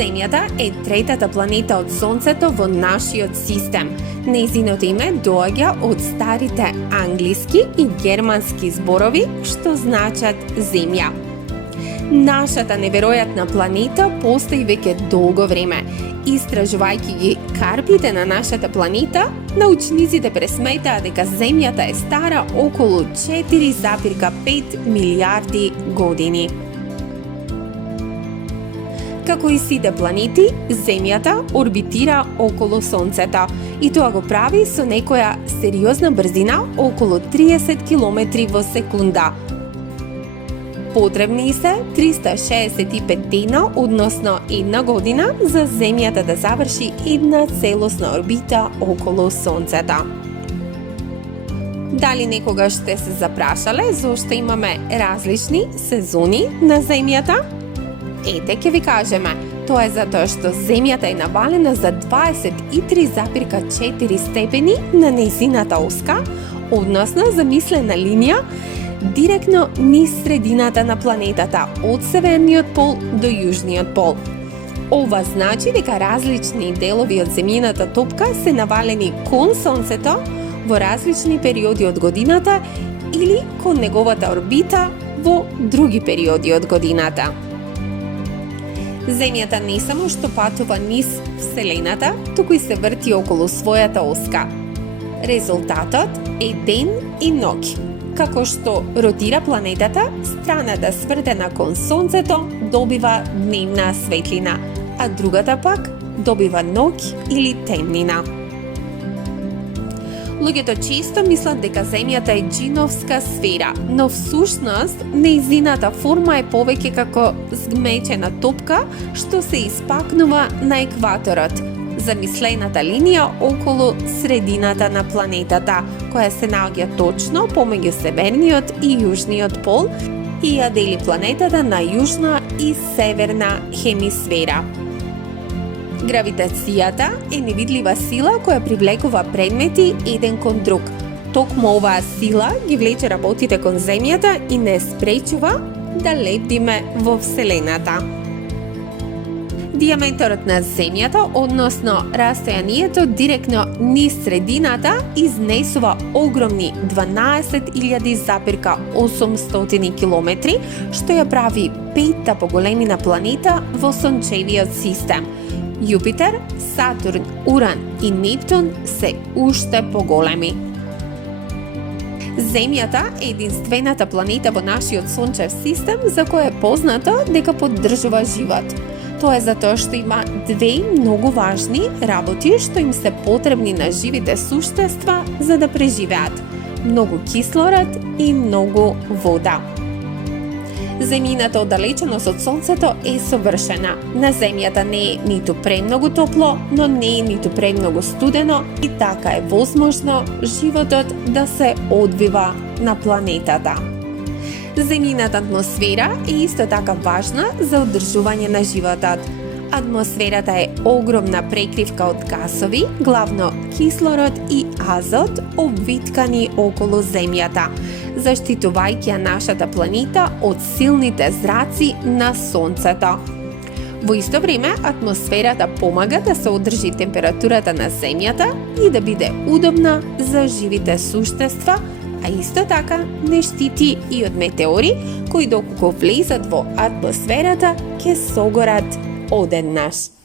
Земјата е третата планета од Сонцето во нашиот систем. Нејзиното име доаѓа од старите англиски и германски зборови што значат земја. Нашата неверојатна планета постои веќе долго време. Истражувајќи ги карпите на нашата планета, научниците пресметаа дека Земјата е стара околу 4,5 милиарди години. Како и сите планети, Земјата орбитира околу Сонцето и тоа го прави со некоја сериозна брзина околу 30 км во секунда. Потребни се 365 дена, односно една година, за Земјата да заврши една целосна орбита околу Сонцето. Дали некогаш сте се запрашале зошто имаме различни сезони на Земјата? Ете, ќе ви кажеме. Тоа е затоа што Земјата е навалена за 23,4 степени на нејзината оска, односно замислена линија, директно низ средината на планетата, од северниот пол до јужниот пол. Ова значи дека различни делови од земјината топка се навалени кон Сонцето во различни периоди од годината или кон неговата орбита во други периоди од годината. Земјата не само што патува низ Вселената, туку и се врти околу својата оска. Резултатот е ден и ноќ. Како што ротира планетата, страната свртена кон Сонцето добива дневна светлина, а другата пак добива ноќ или темнина. Луѓето често мислат дека Земјата е џиновска сфера, но всушност нејзината форма е повеќе како згмечена топка што се испакнува на екваторот, замислената линија околу средината на планетата, која се наоѓа точно помеѓу северниот и јужниот пол и ја дели планетата на јужна и северна хемисфера. Гравитацијата е невидлива сила која привлекува предмети еден кон друг. Токму оваа сила ги влече работите кон Земјата и не спречува да летиме во Вселената. Диаметрот на Земјата, односно растојанието директно низ средината, изнесува огромни 12,800 километри, што ја прави петта поголемина планета во Сончевиот систем. Јупитер, Сатурн, Уран и Нептун се уште поголеми. Земјата е единствената планета во нашиот сончев систем за која е познато дека поддржува живот. Тоа е затоа што има две многу важни работи што им се потребни на живите суштества за да преживеат: многу кислород и многу вода. Земјината оддалеченост од Сонцето е совршена. На Земјата не е ниту премногу топло, но не е ниту премногу студено и така е возможно животот да се одвива на планетата. Земјината атмосфера е исто така важна за одржување на животот. Атмосферата е огромна прекривка од гасови, главно кислород и азот, обвиткани околу Земјата, заштитувајќи ја нашата планета од силните зраци на Сонцето. Во исто време, атмосферата помага да се одржи температурата на Земјата и да биде удобна за живите суштества, а исто така не штити и од метеори кои доколку влезат во атмосферата ќе согорат одеднаш.